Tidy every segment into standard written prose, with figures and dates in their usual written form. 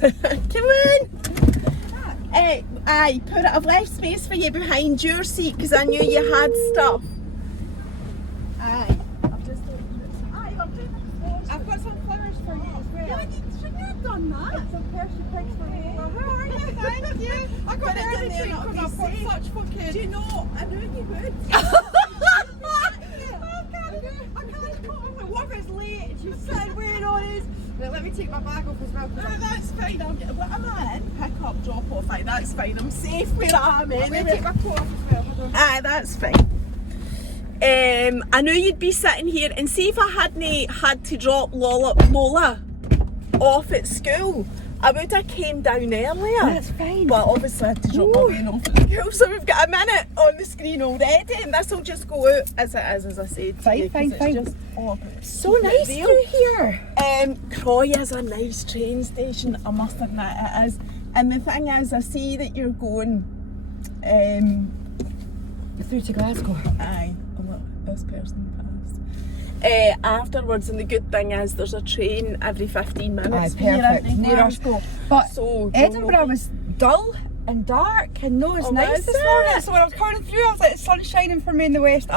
Come on. Aye, put it. I've left space for you behind your seat because I knew you had stuff. Aye. I've got some flowers for you as well. Yeah, shouldn't you have done that? Some Kirsty pigs for me. Well, how are you? Thank you. I got Put it early in there, treat it'll because be I've got safe. such fucking... Do you know, I knew you would. I can't go on. My work is late. She's sitting waiting on us. Now, let me take my bag off as well. That's fine. What am I in? Pick up, drop off. Aye, that's fine. I'm safe where I am Let me anyway. take my coat off as well. Hold on. Aye, that's fine. I knew you'd be sitting here, and see if I hadn't had to drop Lola off at school, I would have came down earlier. That's fine. But obviously I had to drop my van off at school, so we've got a minute on the screen already, and this will just go out as it is, as I said. Fine, fine, it's fine. Just, So nice through here. Croy is a nice train station, I must admit it is. And the thing is, I see that you're going Through to Glasgow. aye, I'll let this person pass. Afterwards, and the good thing is there's a train every 15 minutes. Aye, perfect. Near us. But So Edinburgh was dull and dark and no, it's Oh, nice is this it? morning. So when I was coming through, I was like, the sun's shining for me in the west. I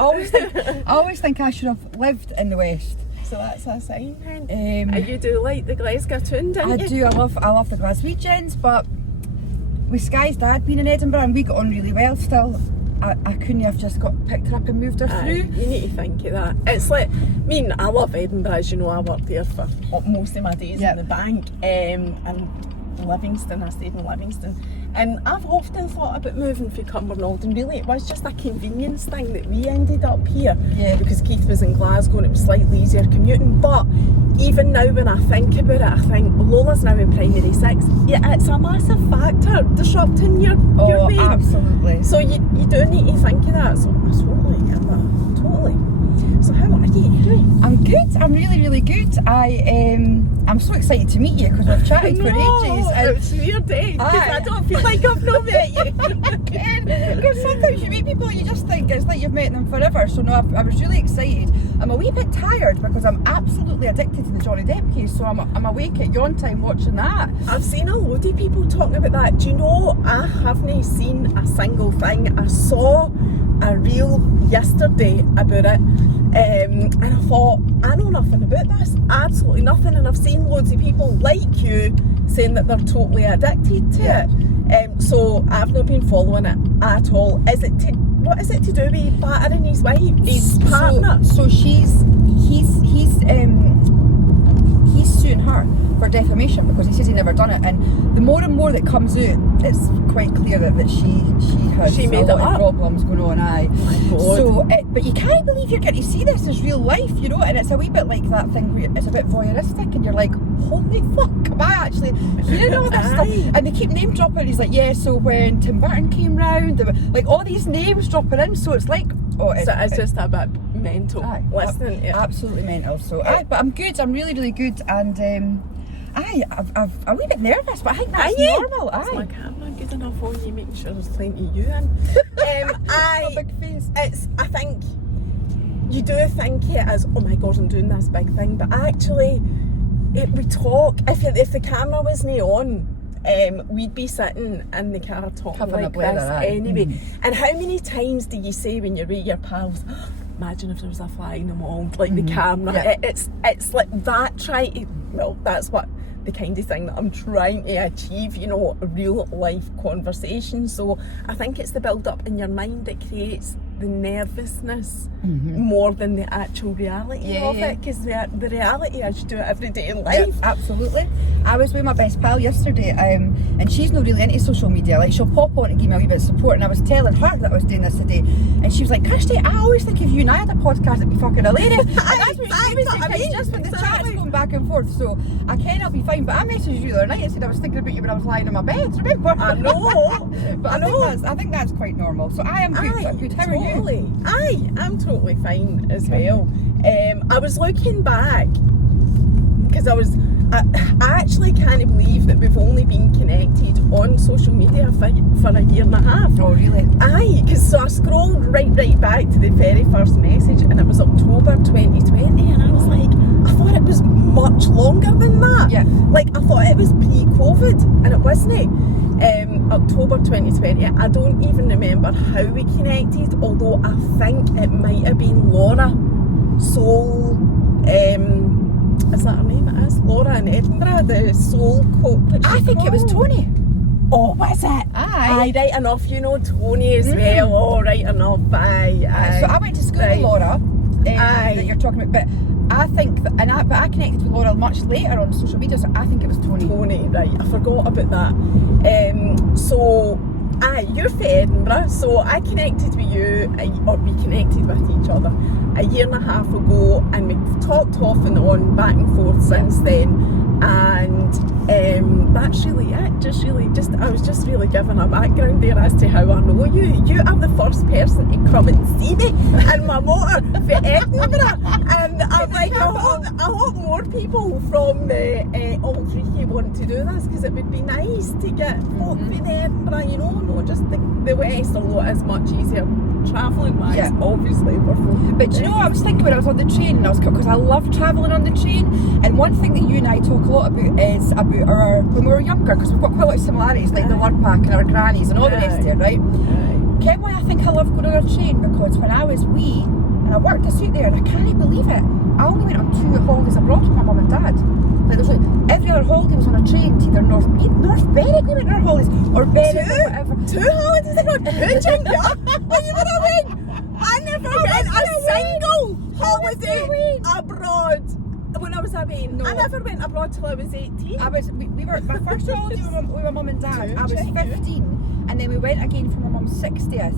always think I should have lived in the west. So that's a sign then. You do like the Glasgow tune, don't I you? do. I love the Glaswegians, but with Sky's dad being in Edinburgh and we got on really well still, I couldn't have just picked her up and moved her Aye, through. you need to think of that. It's like, I mean, I love Edinburgh, as you know. I worked there for most of my days in the bank, and Livingston. I stayed in Livingston, and I've often thought about moving for Cumbernauld, and really it was just a convenience thing that we ended up here. Yeah. Because Keith was in Glasgow and it was slightly easier commuting. But even now when I think about it, I think Lola's now in primary 6. Yeah, it's a massive factor disrupting your brain. Absolutely. So you do need to think of that. So I totally get that. Totally. So how are you doing? I'm good. I'm really, really good. I'm so excited to meet you because we've chatted for ages. And It's your day. Because Aye. I don't feel like I've not met you. because sometimes you meet people and you just think it's like you've met them forever. So no, I was really excited. I'm a wee bit tired because I'm absolutely addicted to the Johnny Depp case. So I'm awake at yawn time watching that. I've seen a load of people talking about that. Do you know, I haven't seen a single thing. I saw a reel yesterday about it, and I thought, I know nothing about this, absolutely nothing, and I've seen loads of people like you saying that they're totally addicted to it. So I've not been following it at all. What is it to do with battering his wife, his partner? So he's suing her for defamation because he says he never done it, and the more and more that comes out, it's quite clear that she has She made a it lot of up. problems going on. Aye. My God. So, but you can't believe you're getting to see this as real life, you know, and it's a wee bit like that thing where it's a bit voyeuristic, and you're like, holy fuck, am I actually hearing all this stuff? Aye. And they keep name dropping. He's like, yeah. So when Tim Burton came round, there were, like all these names dropping in. So it's like, So it's just a bit mental listening to it. Absolutely mental. So, but I'm good. I'm really, really good, and I'm a wee bit nervous, but I think that's normal. Is my camera good enough on you, making sure there's plenty of you in? A big face. I think you do think it as, oh my God, I'm doing this big thing, but actually, we talk. If the camera wasn't on, we'd be sitting in the car talking Having a like blather, this aye. anyway. And how many times do you say when you're with your pals, imagine if there was a fly in the mould, like the camera? Yeah. It's like that. That's what the kind of thing that I'm trying to achieve, you know, a real life conversation. So I think it's the build up in your mind that creates the nervousness more than the actual reality of it, because the reality is you do it every day in life. Yeah, absolutely. I was with my best pal yesterday, and she's not really into social media. Like, she'll pop on and give me a wee bit of support, and I was telling her that I was doing this today, and she was like, Kirsty, I always think if you and I had a podcast it'd be fucking hilarious. And that's what she was saying, it's just when the chat's going back and forth. So I can, I'll be fine. But I messaged you the other night and said I was thinking about you when I was lying in my bed, remember? I know. But I think that's quite normal. So I am good. I'm good. How are you? Totally. I'm totally fine as well. I was looking back because I actually can't believe that we've only been connected on social media for a year and a half. Oh, really? Aye, because I scrolled right back to the very first message, and it was October 2020, and I was like, I thought it was much longer than that. Yeah. Like, I thought it was pre-COVID, and it wasn't. October 2020. I don't even remember how we connected, although I think it might have been Laura Soul. Is that her name? It is Laura in Edinburgh, the Soul coach. I think it was Tony. Oh, was it? Aye. Right enough. You know Tony as well. Oh, right enough. Aye. So I went to school with Laura. That you're talking about, but I think that, but I connected with Laura much later on social media, so I think it was Tony. Tony, right, I forgot about that. You're from Edinburgh, so I connected with you, or we connected with each other a year and a half ago, and we've talked off and on, back and forth since then, and that's really it. I was just really giving a background there as to how I know you. You are the first person to come and see me in my motor for Edinburgh, and I'm like, I hope more people from Auchterarchie want to do this, because it would be nice to get folk from Edinburgh, you know, not just the west, although it is much easier travelling wise, obviously. But you know, I was thinking when I was on the train, and because I love travelling on the train, and one thing that you and I talk a lot about is about when we were younger, because we've got quite a lot of similarities, like the Lurpak and our grannies and all the rest of it, right? Ken, why I think I love going on a train? Because when I was wee, and I worked a suit there, and I can't believe it, I only went on 2 holidays abroad with my mum and dad. Like, there's like every other holiday was on a train to either North Berwick, we went on our holidays, or Berwick, or whatever. 2 holidays abroad? Who jumped up? When you were away? I never went a single holiday abroad when I was away. No. I never went abroad till I was 18. We were my first holiday with my mum and dad. I was 15, and then we went again for my mum's 60th.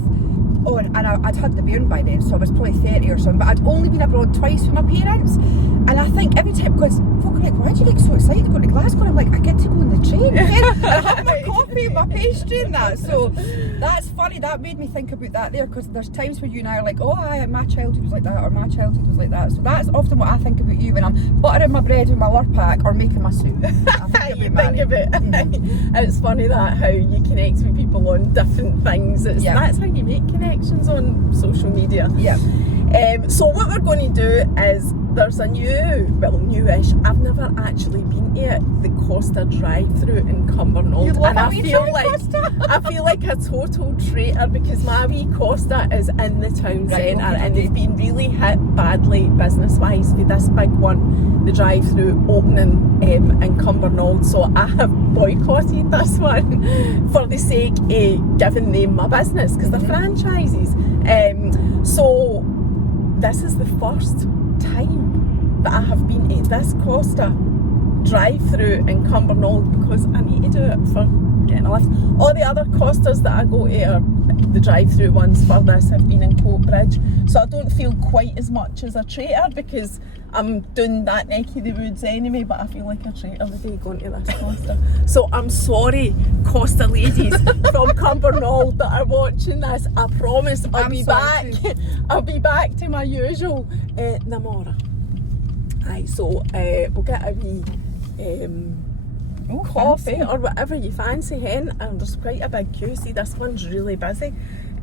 Oh, and I'd had the bairn by then, so I was probably 30 or something, but I'd only been abroad twice with my parents, and I think every time, because folk are like, why do you get so excited to go to Glasgow? And I'm like, I get to go on the train, and I have my coffee, my pastry and that, so that's funny, that made me think about that there, because there's times where you and I are like, oh, my childhood was like that, or my childhood was like that, so that's often what I think about you when I'm buttering my bread with my Lurpak or making my soup. Think of it. It's funny that how you connect with people on different things. That's how you make connections on social media. So what we're going to do is, there's a newish, I've never actually been to it, the Costa drive-through in Cumbernauld, and I feel like a total traitor, because my wee Costa is in the town centre, and they've been really hit badly business-wise for this big one, the drive-through opening in Cumbernauld, so I have boycotted this one for the sake of giving them my business, because they're franchises. So this is the first time that I have been to this Costa drive-through in Cumbernauld, because I need to do it for getting a lift. All the other Costas that I go to are the drive-through ones for this have been in Coatbridge, so I don't feel quite as much as a traitor, because I'm doing that neck of the woods anyway, but I feel like a traitor the day going to this Costa. So I'm sorry, Costa ladies from Cumbernauld that are watching this. I promise I'll be back. I'll be back to my usual Namora. Aye, so we'll get a wee coffee or whatever you fancy, hen, and there's quite a big queue. See, this one's really busy.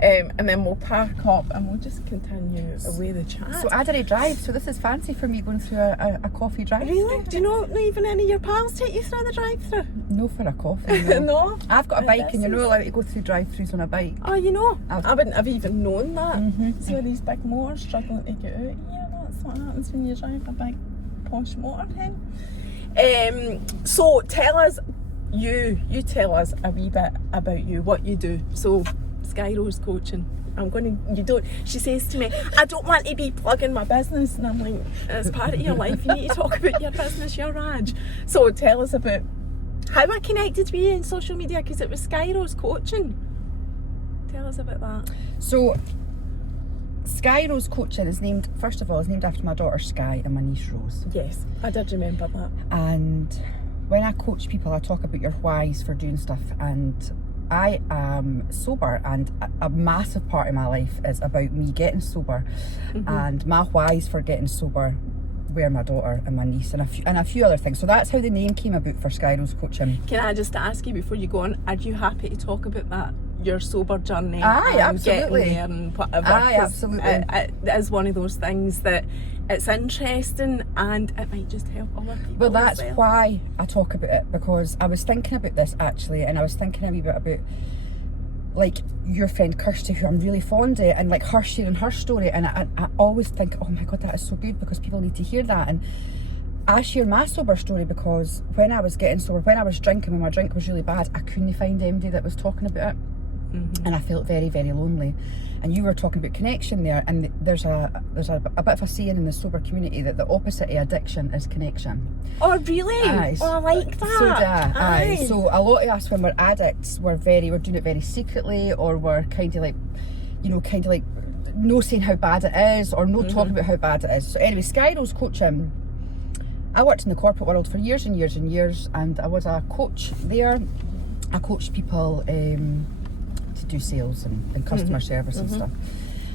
And then we'll park up and we'll just continue away the chat. So I didn't drive, so this is fancy for me, going through a coffee drive-through. Really? Do you know not even any of your pals take you through the drive-through? No, for a coffee. No. No? I've got a bike, and you're not allowed to go through drive-throughs on a bike. Oh, you know, I wouldn't have even known that. See all these big motors struggling to get out. Yeah, that's what happens when you drive a big posh motor, hen. So tell us, you tell us a wee bit about you, what you do. So Sky Rose coaching. She says to me, I don't want to be plugging my business, and I'm like, it's part of your life, you need to talk about your business, your Raj. So tell us about how I connected with you in social media, because it was Sky Rose coaching. Tell us about that. So Sky Rose coaching is named, first of all, it's named after my daughter Sky and my niece Rose. Yes, I did remember that. And when I coach people, I talk about your whys for doing stuff, and I am sober, and a massive part of my life is about me getting sober, and my whys for getting sober were my daughter and my niece and a few other things. So that's how the name came about for Sky Rose coaching. Can I just ask you before you go on, are you happy to talk about that your sober journey. Aye, and absolutely. Getting there and whatever. Aye, 'cause absolutely. It is one of those things that it's interesting and it might just help other people. Well, that's as well. why I talk about it, because I was thinking about this actually, and I was thinking a wee bit about like your friend Kirsty, who I'm really fond of, and like her sharing her story, and I always think, oh my god, that is so good, because people need to hear that. And I share my sober story because when I was getting sober, when I was drinking, when my drink was really bad, I couldn't find anybody that was talking about it. And I felt very, very lonely. And you were talking about connection there, and there's a bit of a saying in the sober community that the opposite of addiction is connection. Oh really? Aye. Oh, I like that. So do I. Aye. So a lot of us, when we're addicts, we're doing it very secretly, or we're kind of like no saying how bad it is, or no talking about how bad it is. So anyway, Skyro's coaching. I worked in the corporate world for years and years and years, and I was a coach there. I coached people to do sales and customer service and stuff.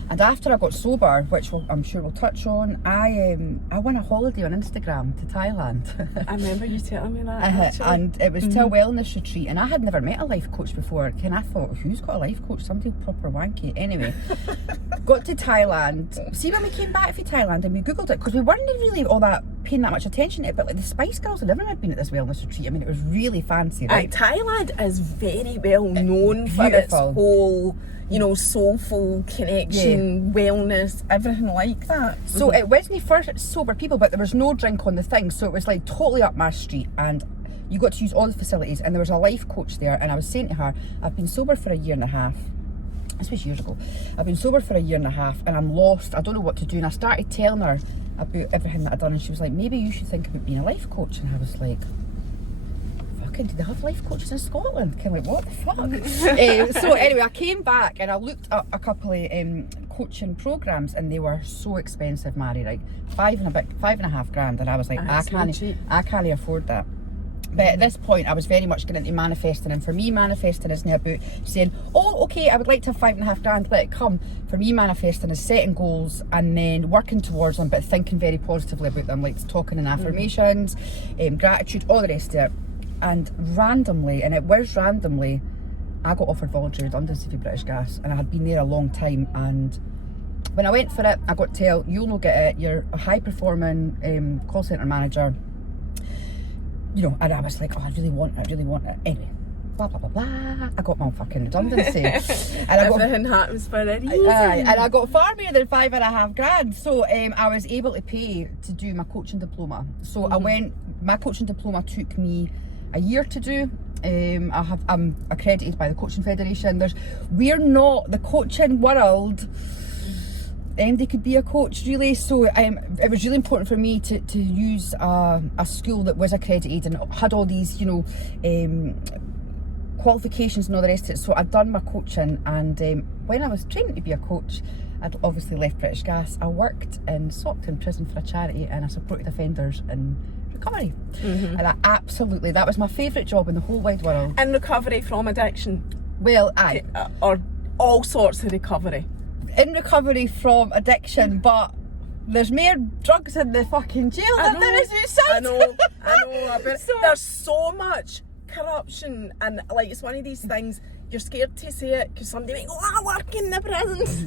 And after I got sober, which I'm sure we'll touch on, I went on a holiday on Instagram to Thailand. I remember you telling me that. Actually. And it was to a wellness retreat, and I had never met a life coach before, and I thought, who's got a life coach? Somebody proper wanky. Anyway, got to Thailand. See, when we came back from Thailand and we googled it, because we weren't really all that paying that much attention to it, but like the Spice Girls had never been at this wellness retreat. I mean, it was really fancy, right? Thailand is very well known for its Beautiful. whole, soulful connection, wellness, everything like that. So it wasn't for sober people, but there was no drink on the thing, so it was like totally up my street, and you got to use all the facilities, and there was a life coach there, and I was saying to her, I've been sober for a year and a half. This was years ago. I've been sober for a year and a half, and I'm lost. I don't know what to do. And I started telling her about everything that I'd done, and she was like, maybe you should think about being a life coach. And I was like, fucking, do they have life coaches in Scotland? Kind of like, what the fuck? So anyway, I came back and I looked up a couple of coaching programs, and they were so expensive, Mary, like $5,500, and I was like, I can't afford that. But at this point, I was very much getting into manifesting, and for me, manifesting isn't about saying, oh, okay, I would like to have $5,500, let it come. For me, manifesting is setting goals and then working towards them, but thinking very positively about them, like talking in affirmations, gratitude, all the rest of it. And randomly, and it was randomly, I got offered voluntary redundancy for British Gas, and I had been there a long time. And when I went for it, I got told, you'll not get it, you're a high-performing call centre manager. And I was like, oh, I really want it. Anyway, blah, blah, blah, blah. I got my fucking redundancy. And Everything happens for a reason. And I got far more than $5,500. So I was able to pay to do my coaching diploma. So my coaching diploma took me a year to do. I'm accredited by the Coaching Federation. We're not the coaching world. They could be a coach, really. So it was really important for me to use a school that was accredited and had all these, qualifications and all the rest of it. So I'd done my coaching, and when I was training to be a coach, I'd obviously left British Gas. I worked in Stockton prison for a charity, and I supported offenders in recovery. And that was my favourite job in the whole wide world. And recovery from addiction. Well, aye. Or all sorts of recovery. In recovery from addiction, but there's more drugs in the fucking jail than there is outside. I know. There's so much corruption, and like it's one of these things, you're scared to say it because somebody might go, I work in the prisons.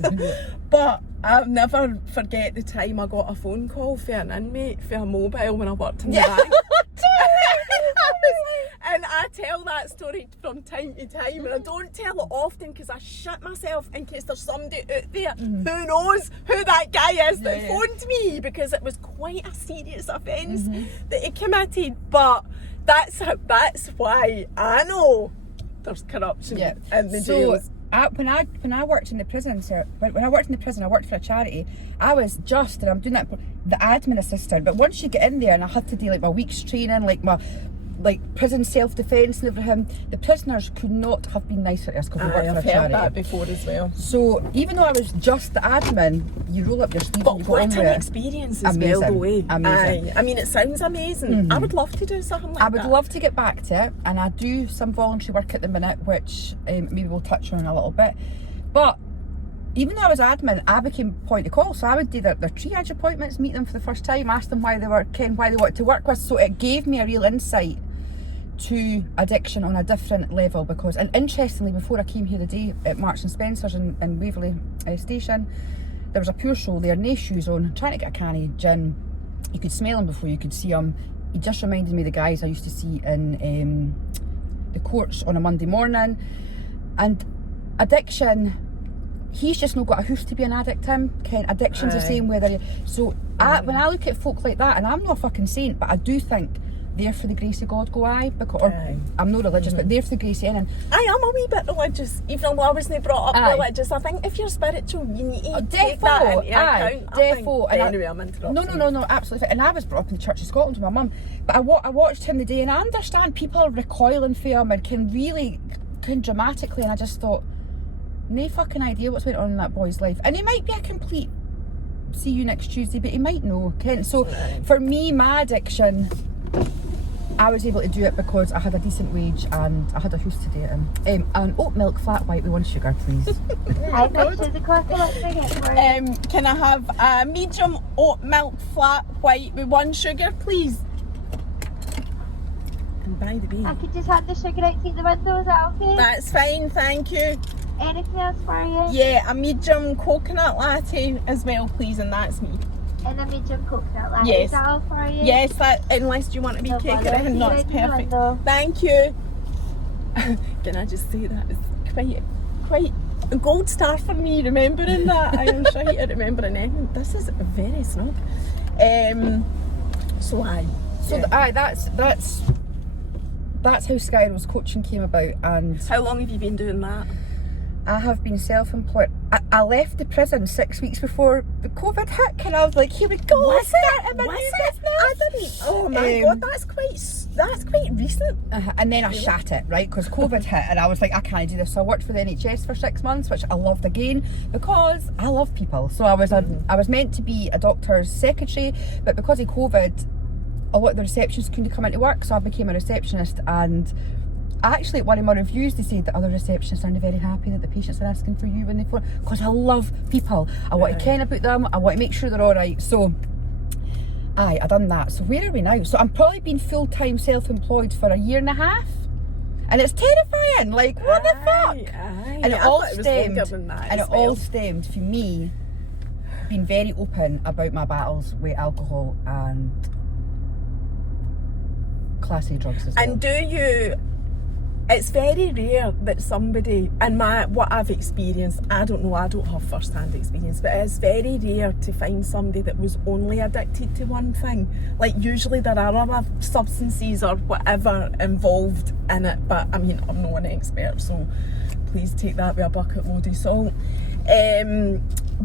But I'll never forget the time I got a phone call for an inmate for a mobile when I worked in the bank. And I tell that story from time to time, and I don't tell it often because I shit myself in case there's somebody out there who knows who that guy is that phoned me, because it was quite a serious offence that he committed. But that's why I know there's corruption in the jails. When I worked in the prison, when I worked in the prison, I worked for a charity. I was just, and I'm doing that, the admin assistant. But once you get in there, and I had to do like my week's training, like my prison self-defence and everything, the prisoners could not have been nicer to us because we worked for a charity. I've heard that before as well. So even though I was just the admin, you roll up your sleeves and you go on with it. What an experience as well, the way. Amazing. I mean, it sounds amazing. I would love to do something like that. I would love to get back to it, and I do some voluntary work at the minute, which maybe we'll touch on in a little bit. But even though I was admin, I became point of call. So I would do their triage appointments, meet them for the first time, ask them why they wanted to work with. So it gave me a real insight to addiction on a different level, because, and interestingly, before I came here today at Marks and Spencer's in Waverley Station, there was a poor soul there, no shoes on, trying to get a canny gin. You could smell him before you could see him. He just reminded me of the guys I used to see in the courts on a Monday morning. And addiction, he's just not got a hoof to be an addict, him. Ken, addiction's the same whether you... So when I look at folk like that, and I'm not a fucking saint, but I do think there for the grace of God go I, because, or I'm not religious, but there for the grace of anything. I am a wee bit religious, even though I wasn't brought up religious. I think if you're spiritual, you need to take that into account. Defo. Anyway, I'm interrupting. No, absolutely. And I was brought up in the Church of Scotland with my mum, but I watched him the day, and I understand people are recoiling for him and can dramatically, and I just thought, no fucking idea what's went on in that boy's life. And he might be a complete see you next Tuesday, but he might know, Ken. So for me, my addiction, I was able to do it because I had a decent wage and I had a house to date in. An oat milk flat white with 1 sugar, please. Can I have a medium oat milk flat white with 1 sugar, please? And by the way, I could just have the sugar out the window, is that okay? That's fine, thank you. Anything else for you? Yeah, a medium coconut latte as well, please, and that's me. And a medium coconut latte. Yes. Is that all for you? Yes, that, unless you want to be No cake or bother. anything, no, it's perfect. Thank you. Can I just say that was quite a gold star for me, remembering that. I am shy to remember an ending. This is very snug. That's how Skyro's coaching came about. And how long have you been doing that? I have been self-employed. I left the prison 6 weeks before the COVID hit, and I was like, here we go, Was starting my it? new business. I didn't. Oh my god, that's quite recent. And then I shat it, right, because COVID hit, and I was like, I can't do this. So I worked for the NHS for 6 months, which I loved again, because I love people. So I was meant to be a doctor's secretary, but because of COVID, a lot of the receptionists couldn't come into work, so I became a receptionist. And actually, at one of my reviews, they said that other receptionists aren't very happy that the patients are asking for you when they phone, because I love people. I want to care about them. I want to make sure they're all right. So, I done that. So where are we now? So I'm probably been full-time self-employed for 1.5 years, and it's terrifying. Like, what the fuck? And it all stemmed for me being very open about my battles with alcohol and Class A drugs as well. And do you? It's very rare that somebody, and what I've experienced, I don't know, I don't have first-hand experience, but it's very rare to find somebody that was only addicted to one thing. Like, usually there are other substances or whatever involved in it, but I mean, I'm not an expert, so please take that with a bucket load of salt.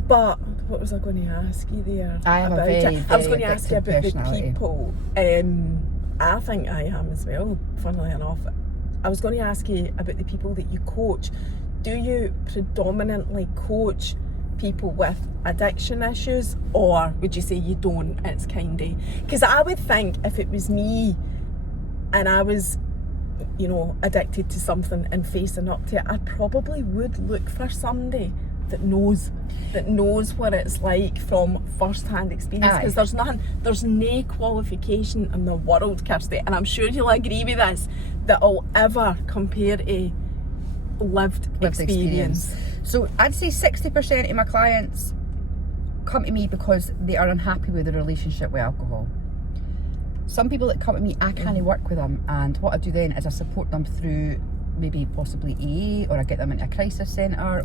But what was I going to ask you there? I was going to ask you about the people. I think I am as well, funnily enough. I was going to ask you about the people that you coach. Do you predominantly coach people with addiction issues, or would you say you don't? It's kind of... Because I would think if it was me and I was, you know, addicted to something and facing up to it, I probably would look for somebody that knows what it's like from first-hand experience, because there's no qualification in the world, Kirsty, and I'm sure you'll agree with this, that'll ever compare to lived experience. So I'd say 60% of my clients come to me because they are unhappy with their relationship with alcohol. Some people that come to me, I can't work with them, and what I do then is I support them through maybe possibly AA, or I get them into a crisis centre,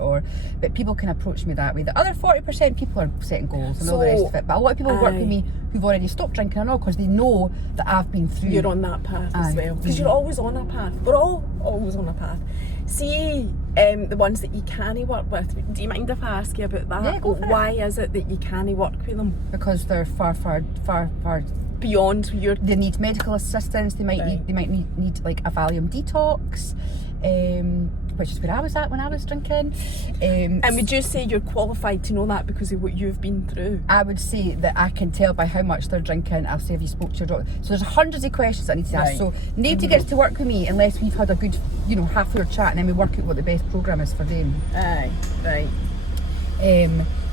but people can approach me that way. The other 40% people are setting goals and all the rest of it, but a lot of people work with me who've already stopped drinking and all, because they know that I've been through. You're on that path as well, because you're always on a path. We're all always on a path. See, the ones that you can't work with, do you mind if I ask you about that? Yeah, go for Why is it that you can't work with them? Because they're far beyond your... They need medical assistance. They might need like a Valium detox, which is where I was at when I was drinking. And would you say you're qualified to know that because of what you've been through? I would say that I can tell by how much they're drinking. I'll say, have you spoke to your doctor? So there's hundreds of questions I need to ask. So nobody gets to work with me unless we've had a good, half-hour chat, and then we work out what the best programme is for them. Right.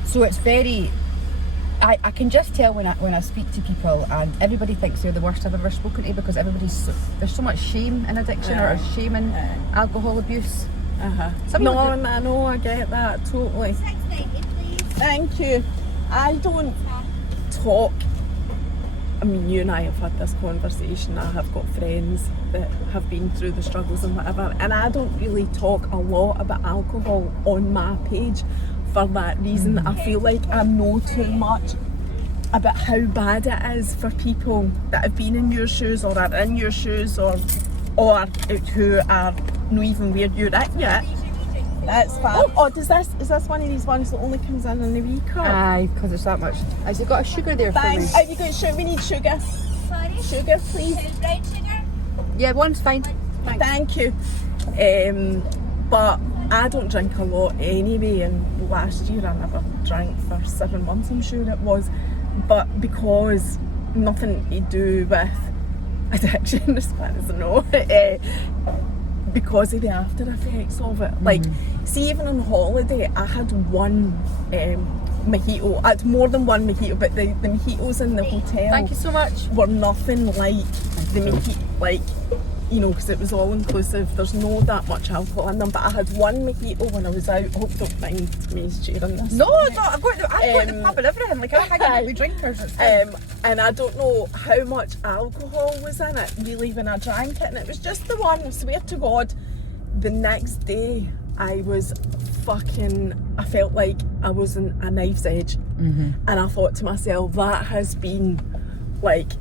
So it's very... I can just tell when I speak to people, and everybody thinks they're the worst I've ever spoken to, because there's so much shame in addiction or shame in alcohol abuse. No, I know, I get that totally. 690, please. Thank you. I don't talk. I mean, you and I have had this conversation. I have got friends that have been through the struggles and whatever, and I don't really talk a lot about alcohol on my page for that reason. I feel like I know too much about how bad it is for people that have been in your shoes or are in your shoes or who are not even where you're at yet. That's fine. Oh, is this one of these ones that only comes in the wee cup? Aye, because it's that much. Has it got a sugar there Thanks. for me? Have you got sugar? We need sugar. Sorry? Sugar, please. Brown sugar? Yeah, one's fine. Thank you. But I don't drink a lot anyway, and last year I never drank for 7 months, I'm sure it was. But because nothing to do with addiction, as far as I know, because of the after effects of it. Like, see, even on holiday, I had one mojito. I had more than one mojito, but the mojitos in the hotel Thank you so much. were nothing like the mojito, like, you know, because it was all inclusive. There's no that much alcohol in them, but I had one mojito when I was out. I hope you don't mind me sharing this. No, I've got the pub and everything. Like, I can't get drinkers. It's fine. And I don't know how much alcohol was in it really when I drank it, and it was just the one. I swear to God, the next day I felt like I was on a knife's edge, and I thought to myself, that has been like,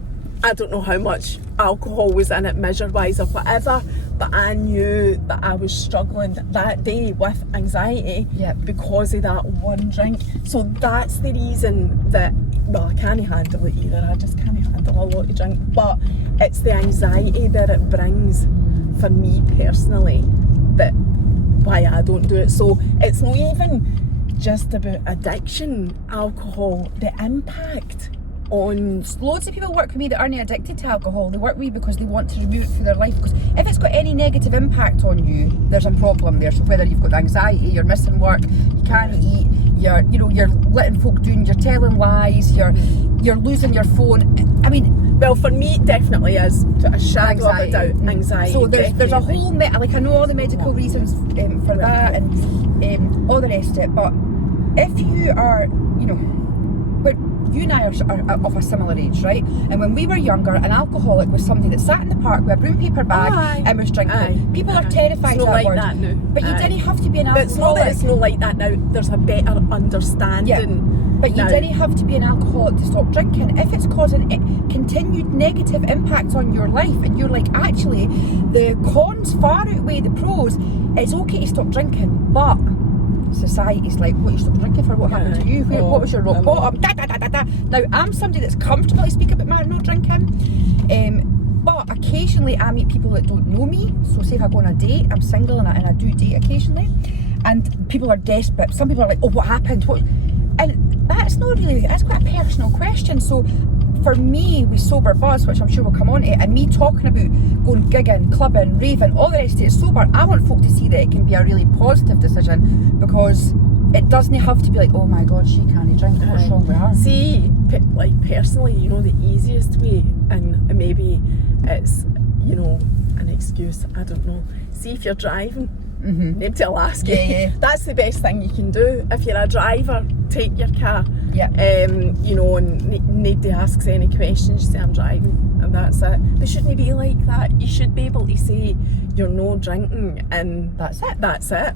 I don't know how much alcohol was in it measure-wise or whatever, but I knew that I was struggling that day with anxiety because of that one drink. So that's the reason that, well, I can't handle it either. I just can't handle a lot of drink. But it's the anxiety that it brings for me personally that why I don't do it. So it's not even just about addiction, alcohol, the impact on... Loads of people work with me that aren't addicted to alcohol. They work with me because they want to remove it from their life, because if it's got any negative impact on you, there's a problem there. So whether you've got anxiety, you're missing work, you can't eat, you're letting folk doing, you're telling lies, you're losing your phone. I mean, well, for me it definitely is, to a shadow of a doubt, anxiety. So there's a whole like, I know all the medical reasons for that and all the rest of it, but if you are, you know, but you and I are of a similar age, right? And when we were younger, an alcoholic was somebody that sat in the park with a broom paper bag and was drinking. People are terrified of that like word. that now. But you didn't have to be an But it's not alcoholic. that it's not like that now. There's a better understanding. But you now. didn't have to be an alcoholic to stop drinking. If it's causing continued negative impacts on your life, and you're like, actually, the cons far outweigh the pros, it's okay to stop drinking, but society's like, what, you stopped drinking for? What happened to you? What was your rock bottom? Now, I'm somebody that's comfortable to speak about my not drinking, but occasionally I meet people that don't know me. So say if I go on a date, I'm single and I do date occasionally, and people are desperate. Some people are like, oh, what happened? And that's not really, that's quite a personal question. So for me, with Sober Buzz, which I'm sure we'll come on to, and me talking about going gigging, clubbing, raving, all the rest of it sober, I want folk to see that it can be a really positive decision, because it doesn't have to be like, oh my God, she can't drink, what's wrong with her? See, like personally, you know, the easiest way, and maybe it's, you know, an excuse, I don't know. See, if you're driving, nobody will ask you. That's the best thing you can do. If you're a driver, take your car. You know, and nobody asks any questions, you say, I'm driving, and that's it. They shouldn't be like that. You should be able to say you're no drinking, and that's it.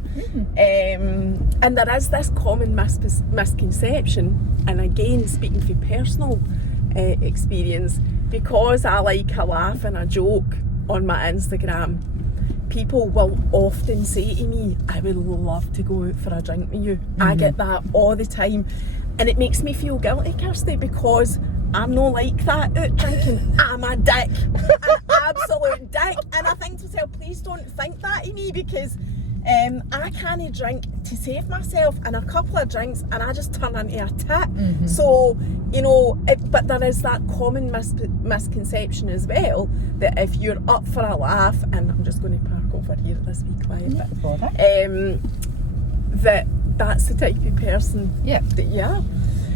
And there is this common misconception, and again, speaking from personal experience, because I like a laugh and a joke on my Instagram, people will often say to me, I would love to go out for a drink with you. I get that all the time, and it makes me feel guilty, Kirsty, because I'm not like that out drinking. I'm a dick, an absolute dick, and I think to myself, please don't think that of me, because I can't drink to save myself, and a couple of drinks and I just turn into a tit. So, you know, but there is that common misconception as well, that if you're up for a laugh, and I'm just going to park over here at this wee quiet bit, that's the type of person that you are.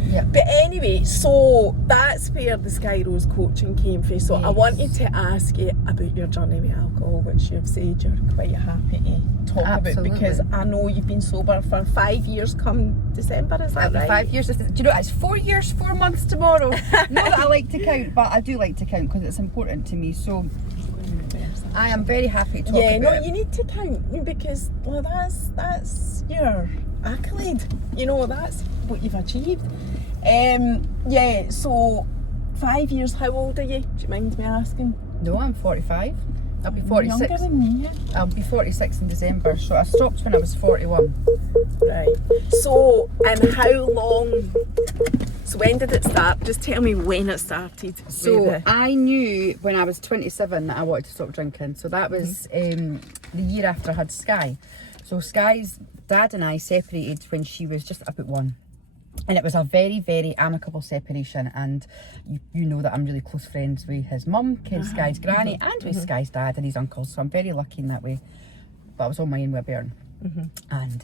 Yeah. But anyway, so that's where the Sky Rose coaching came from. So I Yes. wanted to ask you about your journey with alcohol, which you've said you're quite happy to talk about, Absolutely. because I know you've been sober for 5 years come December, is that It'll be right? 5 years. Do you know, it's 4 years, 4 months tomorrow. Not that I like to count, but I do like to count because it's important to me. So I am very happy to talk Yeah, no, about it. you need to count, because, well, that's your accolade. You know, that's what you've achieved. Yeah, so 5 years, how old are you? Do you mind me asking? No, I'm 45. I'll be You're 46. younger than me, yeah. I'll be 46 in December. So I stopped when I was 41. Right. So, and how long? So when did it start? Just tell me when it started. So with I knew when I was 27 that I wanted to stop drinking. So that was the year after I had Sky. So Sky's dad and I separated when she was just about 1. And it was a very, very amicable separation. And you know that I'm really close friends with his mum, Sky's granny, and with Sky's dad and his uncles. So I'm very lucky in that way. But I was on my own with a bairn. And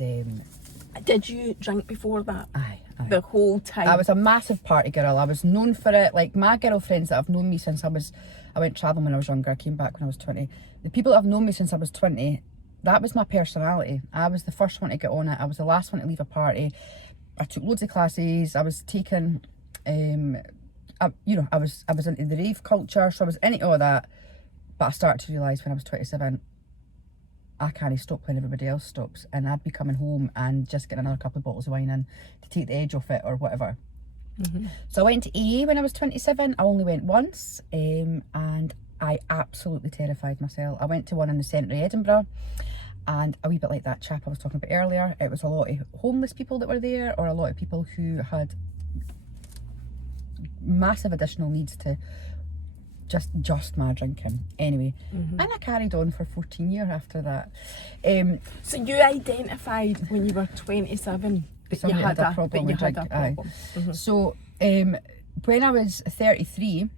Did you drink before that? aye. The whole time? I was a massive party girl. I was known for it. Like, my girlfriends that have known me since I went travelling when I was younger. I came back when I was 20. The people that have known me since I was 20, that was my personality. I was the first one to get on it. I was the last one to leave a party. I took loads of classes. I was taking, I was into the rave culture, so I was into all that. But I started to realise when I was 27, I can't stop when everybody else stops, and I'd be coming home and just getting another couple of bottles of wine in to take the edge off it or whatever. So I went to AA when I was 27. I only went once, and I absolutely terrified myself. I went to one in the centre of Edinburgh, and a wee bit like that chap I was talking about earlier, it was a lot of homeless people that were there, or a lot of people who had massive additional needs to just my drinking. Anyway, and I carried on for 14 years after that. So you identified when you were 27 that you Somebody had a problem with drink, aye. So when I was 33,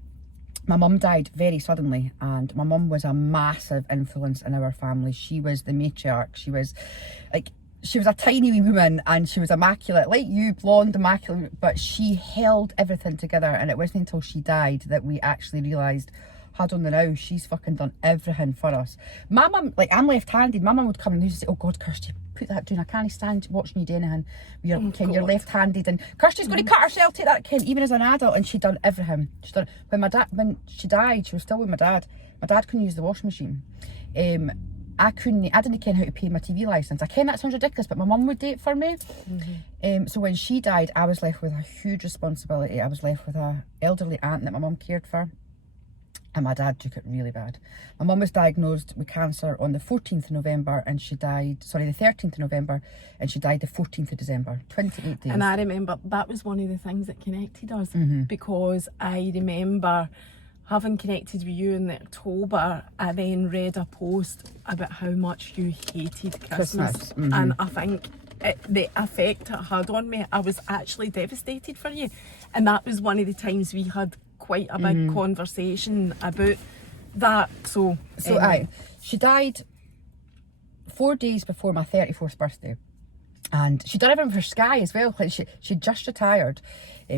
my mum died very suddenly, and my mum was a massive influence in our family. She was the matriarch. She was a tiny wee woman, and she was immaculate, like you, blonde, immaculate, but she held everything together. And it wasn't until she died that we actually realised, hold on now, she's fucking done everything for us. My mum, like, I'm left-handed, my mum would come and she'd say, oh God, Kirsty, put that down, I can't stand watching you do anything. You're left-handed, and Kirsty's going to cut herself, take that, Ken, even as an adult. And she'd done everything. She'd done, when she died, she was still with my dad. My dad couldn't use the washing machine. I didn't ken how to pay my TV licence. I ken that sounds ridiculous, but my mum would do it for me. So when she died, I was left with a huge responsibility. I was left with an elderly aunt that my mum cared for, and my dad took it really bad. My mum was diagnosed with cancer on the 14th of November, and she died, the 13th of November, and she died the 14th of December, 28 days. And I remember that was one of the things that connected us, because I remember having connected with you in October, I then read a post about how much you hated Christmas. And I think the effect it had on me, I was actually devastated for you. And that was one of the times we had quite a big conversation about that. So aye, she died 4 days before my 34th birthday. And she done everything for Sky as well. Like, she'd just retired.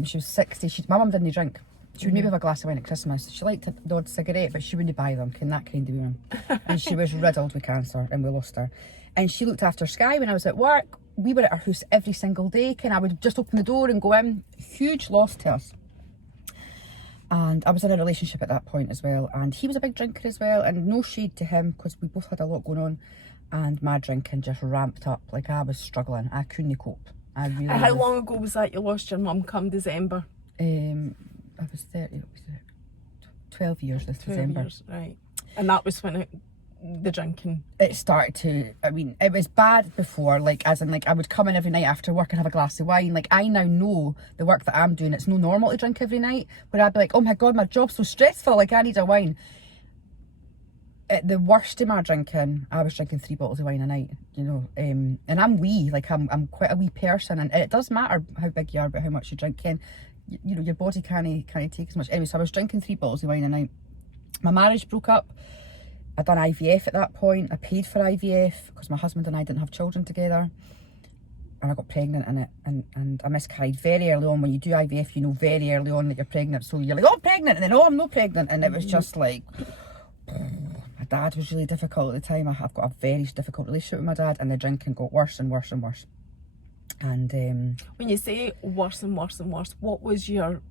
She was 60. My mum didn't drink. She would maybe have a glass of wine at Christmas. She liked the odd cigarette, but she wouldn't buy them, that kind of woman. And she was riddled with cancer, and we lost her. And she looked after Sky when I was at work. We were at her house every single day. I would just open the door and go in. Huge loss to us. And I was in a relationship at that point as well. And he was a big drinker as well. And no shade to him, because we both had a lot going on. And my drinking just ramped up. Like, I was struggling. I couldn't cope. How long ago was that you lost your mum come December? I was 30, 12 years this 12 December. years, right. And that was when the drinking... It started to, it was bad before, as in I would come in every night after work and have a glass of wine. I now know the work that I'm doing, it's no normal to drink every night, where I'd be like, oh my God, my job's so stressful, I need a wine. At the worst of my drinking, I was drinking 3 bottles of wine a night, and I'm wee, I'm quite a wee person, and it does matter how big you are, but how much you drink, Ken. Your body can't take as much. Anyway, so I was drinking 3 bottles of wine a night. My marriage broke up. I'd done IVF at that point. I paid for IVF because my husband and I didn't have children together. and I got pregnant in it, and I miscarried very early on. When you do IVF, you know very early on that you're pregnant, so you're like, oh, I'm pregnant, and then, oh, I'm not pregnant, and it was just like, my dad was really difficult at the time. I've got a very difficult relationship with my dad, and the drinking got worse and worse and worse. And when you say worse and worse and worse, what was your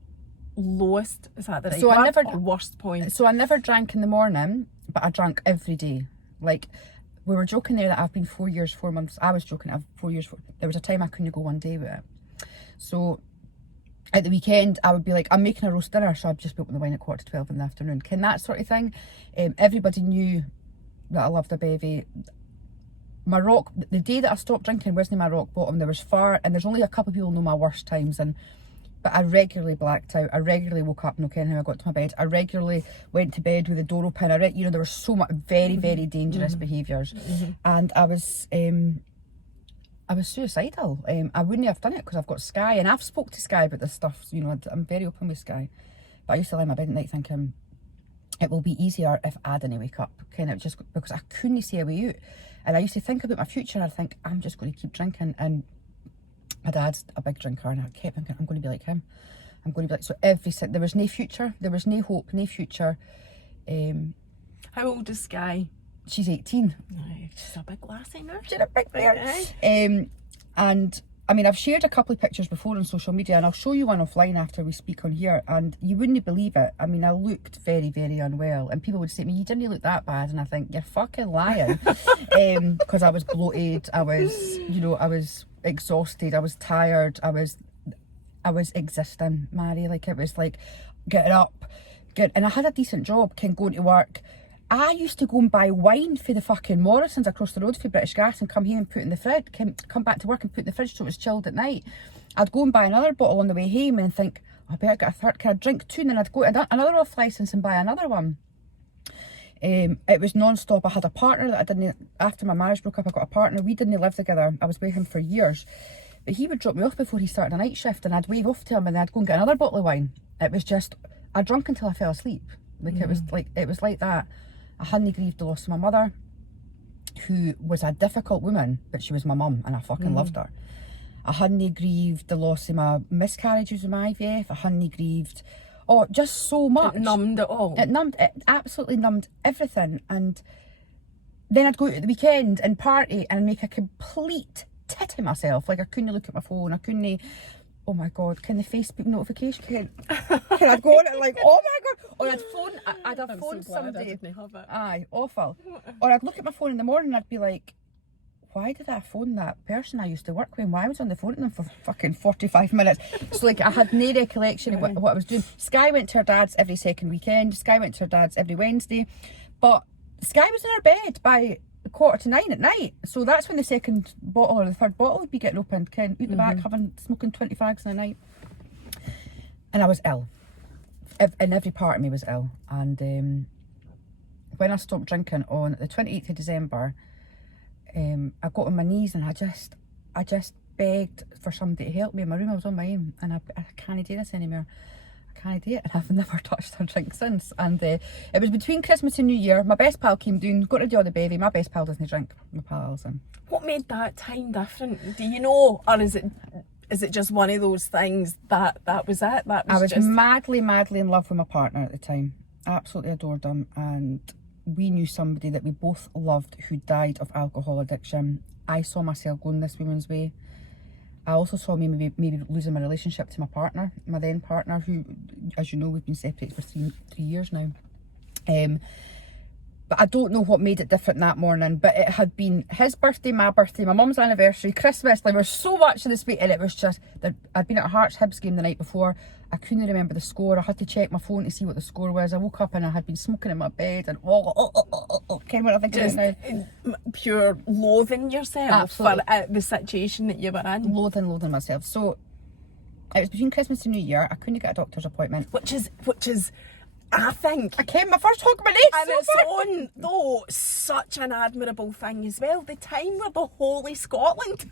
lowest, is that the right So word, I never, or worst point? So I never drank in the morning, but I drank every day. Like, we were joking there that I've been 4 years, 4 months. I was joking, I've 4 years. There was a time I couldn't go one day with it. So at the weekend, I would be like, I'm making a roast dinner, so I'd just be open the wine at 11:45 in the afternoon. That sort of thing. Everybody knew that I loved a bevy. The day that I stopped drinking wasn't my rock bottom. There's only a couple of people know my worst times, but I regularly blacked out. I regularly woke up no knowing how I got to my bed. I regularly went to bed with the door open. There were so much very, very dangerous behaviours, and I was suicidal. I wouldn't have done it because I've got Sky, and I've spoke to Sky about this stuff. I'm very open with Sky, but I used to lie in my bed at night thinking it will be easier if I didn't wake up, kind of, just because I couldn't see a way out. And I used to think about my future. I'd think, I'm just going to keep drinking. And my dad's a big drinker, and I kept thinking, I'm going to be like him. I'm going to be like, so there was no future. There was no hope, no future. How old is Sky? She's 18. She's a big lassie now. She's a big player. And I mean, I've shared a couple of pictures before on social media, and I'll show you one offline after we speak on here, and you wouldn't believe it. I mean, I looked very, very unwell, and people would say to me, you didn't look that bad, and I think, you're fucking lying. Because I was bloated, I was exhausted, I was tired, I was existing, Mary. Like, it was like getting up, and I had a decent job, going to work. I used to go and buy wine for the fucking Morrisons across the road for British Gas and come home and put in the fridge, come back to work and put in the fridge so it was chilled at night. I'd go and buy another bottle on the way home and think, I better get a third, can I drink two? And then I'd go to another off licence and buy another one. It was non-stop. I had a partner that I didn't, after my marriage broke up, I got a partner. We didn't live together. I was with him for years. But he would drop me off before he started a night shift, and I'd wave off to him, and then I'd go and get another bottle of wine. It was just, I drank until I fell asleep. Like, it was like that. I hadn't grieved the loss of my mother, who was a difficult woman, but she was my mum, and I fucking loved her. I hadn't grieved the loss of my miscarriages with my IVF. I hadn't grieved, just so much. It numbed it all. It absolutely numbed everything. And then I'd go out at the weekend and party and make a complete tit of myself. Like, I couldn't look at my phone. I couldn't, oh my God, can the Facebook notification, can I go on it like, oh my God, or I'd have phoned somebody. I didn't have it. Aye, awful. Or I'd look at my phone in the morning and I'd be like, why did I phone that person I used to work with, and why was I on the phone to them for fucking 45 minutes? So, like, I had no recollection of what I was doing. Sky went to her dad's every second weekend. Sky went to her dad's every Wednesday. But Sky was in her bed by 8:45 at night. So that's when the second bottle or the third bottle would be getting opened. Ken, out the back, smoking 20 fags in a night. And I was ill. And every part of me was ill. And when I stopped drinking on the 28th of December, I got on my knees and I just begged for somebody to help me in my room. I was on my own, and I can't do this anymore. I can't do it, and I've never touched a drink since. And it was between Christmas and New Year. My best pal came down, got to do all the bevy. My best pal doesn't drink. My pal Alison. What made that time different? Do you know, or is it just one of those things that was it? I was just madly in love with my partner at the time. Absolutely adored him, and we knew somebody that we both loved who died of alcohol addiction. I saw myself going this woman's way. I also saw me maybe losing my relationship to my partner, my then partner, who, as you know, we've been separated for three years now. But I don't know what made it different that morning, but it had been his birthday, my birthday, my mum's anniversary, Christmas. Like, there was so much in this week, and it was just that I'd been at a Hearts Hibs game the night before. I couldn't remember the score. I had to check my phone to see what the score was. I woke up and I had been smoking in my bed, and Ken, what I think just now. Pure loathing yourself. Absolutely. For the situation that you were in. Loathing myself. So it was between Christmas and New Year. I couldn't get a doctor's appointment. Which is I think, I came my first hug of my niece. and it's on though such an admirable thing as well. The time where the whole of Scotland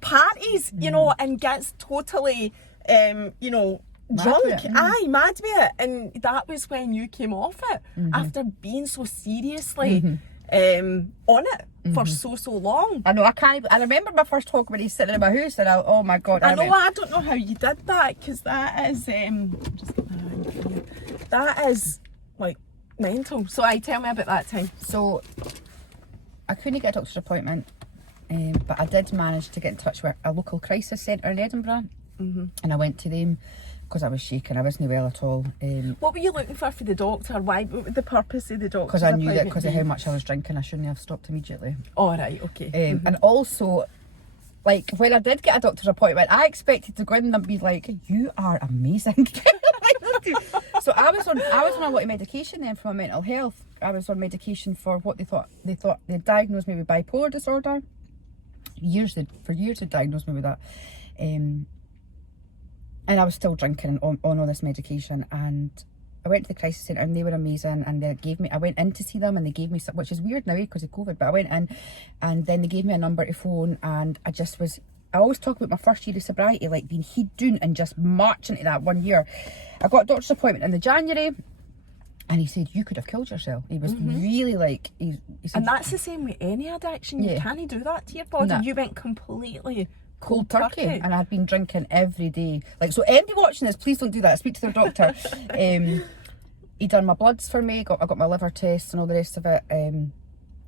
parties, you know, and gets totally, drunk. Mad with it. And that was when you came off it after being so seriously on it. for so long. I know, I can't. I remember my first talk when he's sitting in my house, and oh my god, I don't know how you did that, because that is just get that around for you. That is like mental. So tell me about that time. So I couldn't get a doctor's appointment, but I did manage to get in touch with a local crisis centre in Edinburgh, and I went to them because I was shaking. I wasn't well at all. What were you looking for the doctor? Why? What was the purpose of the doctor? Because I knew that because of how much I was drinking, I shouldn't have stopped immediately. All right, okay. And also, like, when I did get a doctor's appointment, I expected to go in and be like, "You are amazing." So I was on a lot of medication then for my mental health. I was on medication for what they thought they diagnosed me with bipolar disorder. For years they diagnosed me with that. And I was still drinking on all this medication, and I went to the crisis centre and they were amazing, and I went in to see them and they gave me, which is weird now because of COVID, but I went in and then they gave me a number to phone, and I always talk about my first year of sobriety, like being head down and just marching to that 1 year. I got a doctor's appointment in the January, and he said, "You could have killed yourself." He was really like, he said, and that's the same with any addiction. You can't do that to your body. Nah. You went completely cold turkey, and I'd been drinking every day. Like, so anybody watching this, please don't do that. Speak to their doctor. He done my bloods for me. I got my liver tests and all the rest of it.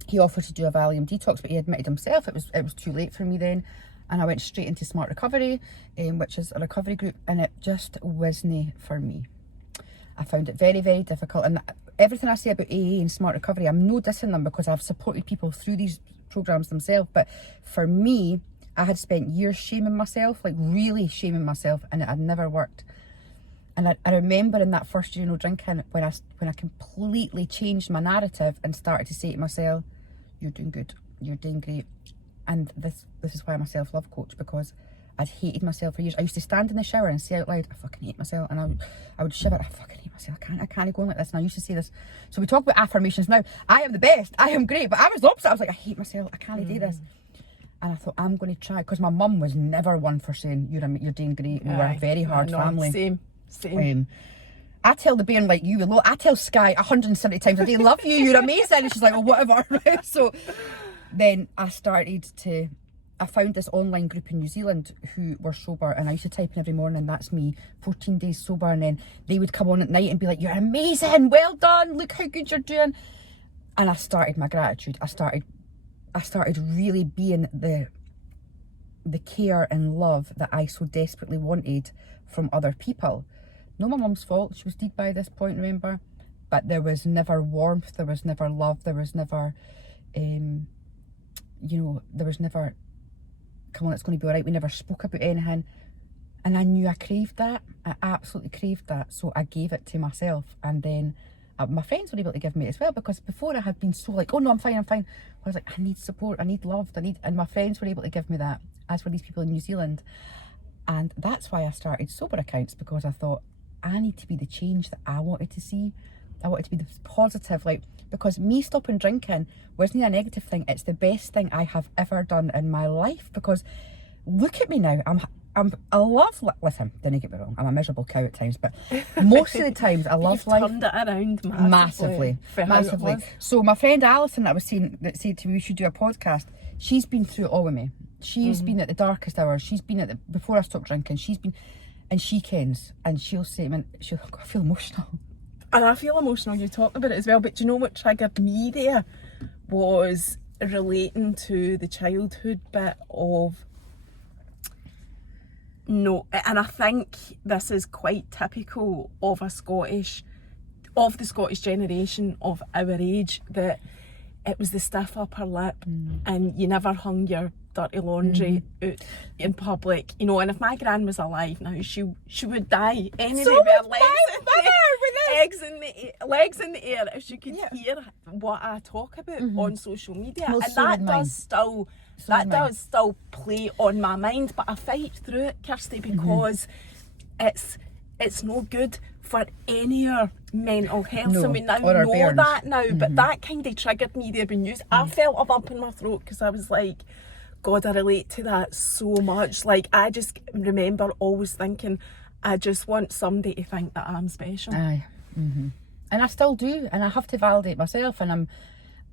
He offered to do a Valium detox, but he admitted himself it was too late for me then, and I went straight into Smart Recovery, which is a recovery group, and it just wasn't for me. I found it very, very difficult, and everything I say about AA and Smart Recovery, I'm no dissing them because I've supported people through these programs themselves, but for me, I had spent years shaming myself, like really shaming myself, and it had never worked. And I remember in that first year no drinking, when I completely changed my narrative and started to say to myself, "You're doing good, you're doing great." And this is why I'm a self-love coach, because I'd hated myself for years. I used to stand in the shower and say out loud, "I fucking hate myself," and I would shiver, "I fucking hate myself, I can't go on like this." And I used to say this. So we talk about affirmations now. I am the best, I am great, but I was the opposite. I was like, "I hate myself, I can't do this." And I thought, I'm going to try, because my mum was never one for saying, you're doing great. We were a very hard family. Same. I tell the bairn like you, I tell Sky 170 times a day, "Love you, you're amazing." And she's like, "Oh, whatever." So then I found this online group in New Zealand who were sober, and I used to type in every morning, "That's me, 14 days sober," and then they would come on at night and be like, "You're amazing, well done, look how good you're doing." And I started my gratitude. I started really being the care and love that I so desperately wanted from other people. No, my mum's fault. She was dead by this point, remember? But there was never warmth, there was never love, there was never, there was never, "Come on, it's going to be all right." We never spoke about anything. And I knew I craved that. I absolutely craved that. So I gave it to myself. And then my friends were able to give me it as well, because before I had been so like, "Oh no, I'm fine. I was like, I need support, I need love, and my friends were able to give me that, as were these people in New Zealand. And that's why I started sober accounts, because I thought, I need to be the change that I wanted to see. I wanted to be the positive, because me stopping drinking wasn't a negative thing. It's the best thing I have ever done in my life, because look at me now. Listen, don't get me wrong, I'm a miserable cow at times, but most of the times I love life. Turned it around Massively. So my friend Alison that said to me we should do a podcast, she's been through it all with me. She's been at the darkest hours, she's been before I stopped drinking, and she kens, and she'll say, I feel emotional. And I feel emotional, you talk about it as well, but do you know what triggered me there was relating to the childhood bit of, no, and I think this is quite typical of the Scottish generation of our age, that it was the stiff upper lip, and you never hung your dirty laundry out in public, and if my gran was alive now, she would die anyway, so with would legs in the air if she could hear what I talk about on social media. Well, and so that does still play on my mind, but I fight through it, Kirsty, because it's no good for any of our mental health. No, so we now know bairns. That now, but that kind of triggered me there when you I felt a lump in my throat, because I was like, God, I relate to that so much. Like, I just remember always thinking, I just want somebody to think that I'm special. Aye. And I still do, and I have to validate myself, and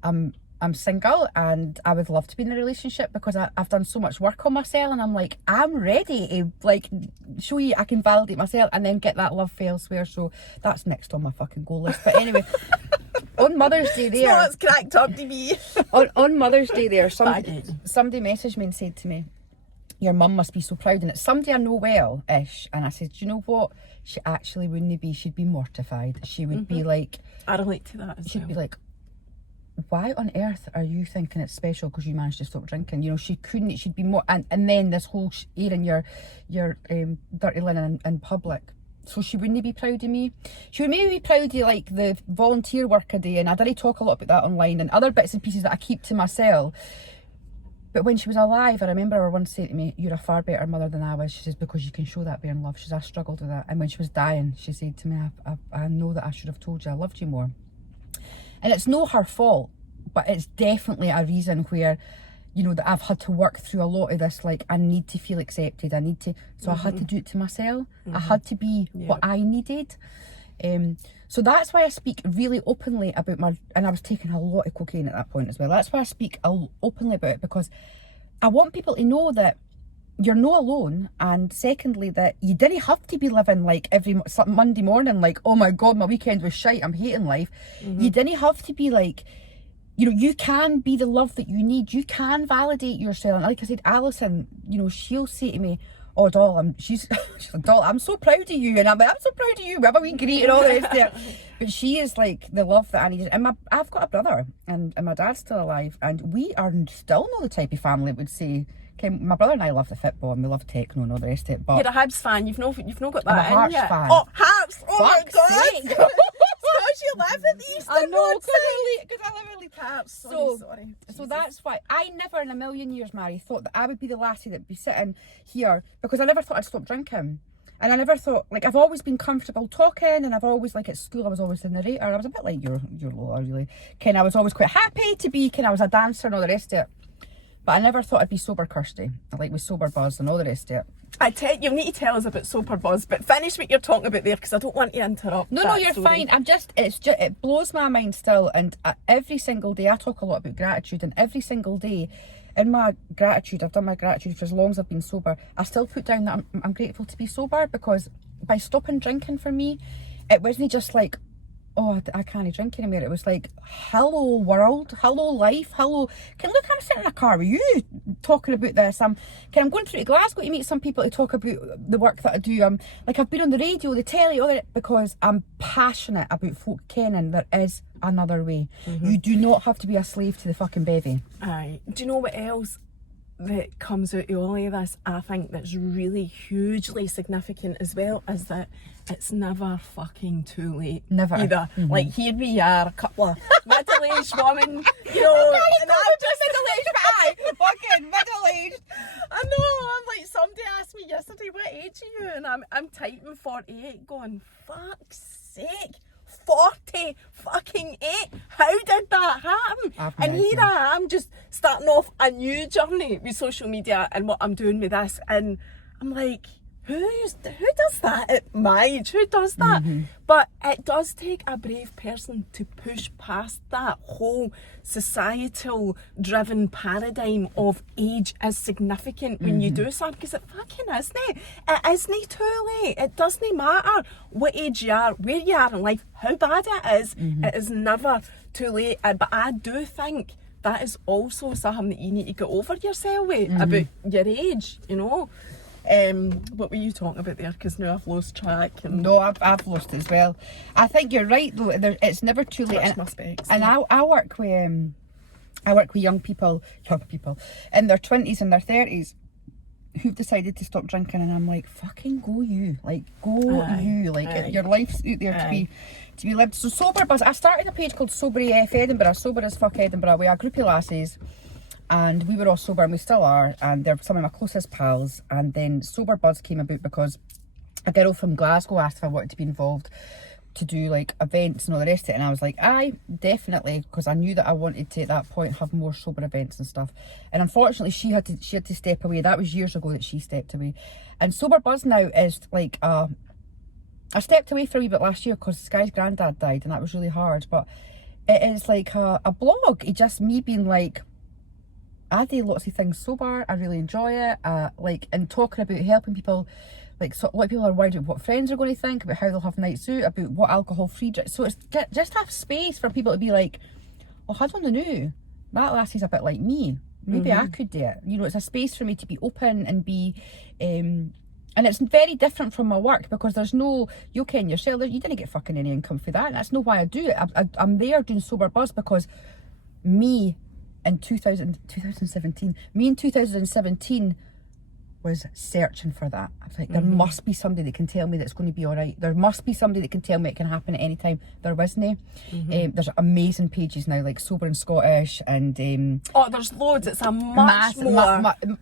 I'm I'm single and I would love to be in a relationship because I've done so much work on myself and I'm like, I'm ready to like show you I can validate myself and then get that love for elsewhere. So that's next on my fucking goal list. But anyway, on Mother's Day there, it's cracked up to be. on Mother's Day there, somebody messaged me and said to me, your mum must be so proud, and it's somebody I know well-ish, and I said, do you know what, she actually wouldn't be, she'd be mortified. She would be like, I relate to that as she'd well. be like, why on earth are you thinking it's special because you managed to stop drinking? You know, she couldn't, she'd be more, and then this whole airing your dirty linen in public. So she wouldn't be proud of me. She would maybe be proud of like the volunteer work I do, and I didn't talk a lot about that online, and other bits and pieces that I keep to myself. But when she was alive, I remember her once saying to me, you're a far better mother than I was. She says, because you can show that being love. She says, I struggled with that. And when she was dying, she said to me, I know that I should have told you I loved you more. And it's no her fault, but it's definitely a reason where, you know, that I've had to work through a lot of this, like, I need to feel accepted. I need to, so I had to do it to myself. I had to be what I needed. So that's why I speak really openly about and I was taking a lot of cocaine at that point as well. That's why I speak openly about it, because I want people to know that you're not alone, and secondly that you didn't have to be living like every Monday morning like, oh my god, my weekend was shite, I'm hating life. You didn't have to be like, you know, you can be the love that you need. You can validate yourself. And like I said, Alison, you know, she'll say to me, oh doll, she's like, doll, I'm so proud of you, and I'm like, I'm so proud of you, we have a wee greet and all the rest of it. But she is like the love that I needed. And I've got a brother, and my dad's still alive, and we are still not the type of family that would say, okay, my brother and I love the football and we love techno and all the rest of it, but you're a Habs fan, you've not got that I'm a in Hearts yet. fan. Oh, Habs! Oh my Fuck's god! sake. Because you live at the Eastern I know, Road because I live in Leeds. Habs. Sorry. So that's why I never in a million years, Mary, thought that I would be the lassie that'd be sitting here, because I never thought I'd stop drinking. And I never thought, like, I've always been comfortable talking, and I've always, like, at school I was always the narrator. I was a bit like your Lola, really. I was always quite happy to be, I was a dancer and all the rest of it. But I never thought I'd be sober Kirsty, like with sober buzz and all the rest of it. You need to tell us about sober buzz, but finish what you're talking about there, because I don't want to interrupt. No, you're fine. It blows my mind still, and every single day I talk a lot about gratitude, and every single day in my gratitude, I've done my gratitude for as long as I've been sober, I still put down that I'm grateful to be sober, because by stopping drinking for me, it wasn't just like, oh, I can't drink anymore. It was like, hello world, hello life, hello. Look, I'm sitting in a car with you talking about this. I'm going through to Glasgow to meet some people to talk about the work that I do. I've been on the radio, the telly, all that, because I'm passionate about folk kenning there is another way. You do not have to be a slave to the fucking bevy. Aye. Do you know what else that comes out of all of this, I think, that's really hugely significant as well, is that it's never fucking too late. Never. Either. Like, here we are, a couple of middle-aged women, you know, and I'm just middle-aged, but aye, fucking middle-aged. I know, I'm like, somebody asked me yesterday, what age are you? And I'm typing 48 going, fuck's sake, 40 fucking 8, how did that happen? And here I am just starting off a new journey with social media and what I'm doing with this, and I'm like, who does that at my age? Who does that? But it does take a brave person to push past that whole societal driven paradigm of age as significant when you do something, because it fucking isn't. It isn't too late. It doesn't matter what age you are, where you are in life, how bad it is. It is never too late. But I do think that is also something that you need to get over yourself with, about your age, you know. What were you talking about there? Because now I've lost track. No, I've lost it as well. I think you're right though. It's never too late. And I work with young people in their 20s and their 30s who've decided to stop drinking, and I'm like, fucking go you, like go you, like your life's out there to be lived. So Sober Buzz, I started a page called Sober AF Edinburgh, Sober as Fuck Edinburgh, with a group of lassies. And we were all sober, and we still are, and they're some of my closest pals. And then Sober Buzz came about because a girl from Glasgow asked if I wanted to be involved to do like events and all the rest of it, and I was like, aye, definitely, because I knew that I wanted to at that point have more sober events and stuff. And unfortunately she had to step away. That was years ago that she stepped away. And Sober Buzz now is like I stepped away for a wee bit last year because this guy's granddad died, and that was really hard, but it is like a blog. It's just me being like, I do lots of things sober. I really enjoy it. And talking about helping people. Like, so a lot of people are worried about what friends are going to think, about how they'll have nights out, about what alcohol-free drink. So it's just have space for people to be like, oh, I don't know, that lassie's a bit like me. Maybe I could do it. You know, it's a space for me to be open and be, and it's very different from my work because there's no, you ken yourself, you didn't get fucking any income for that. And that's not why I do it. I'm there doing Sober Buzz because me in 2017 was searching for that. I was like, there must be somebody that can tell me that's going to be all right. There must be somebody that can tell me it can happen at any time. There wasn't. There's amazing pages now, like Sober and Scottish, and there's loads. It's a much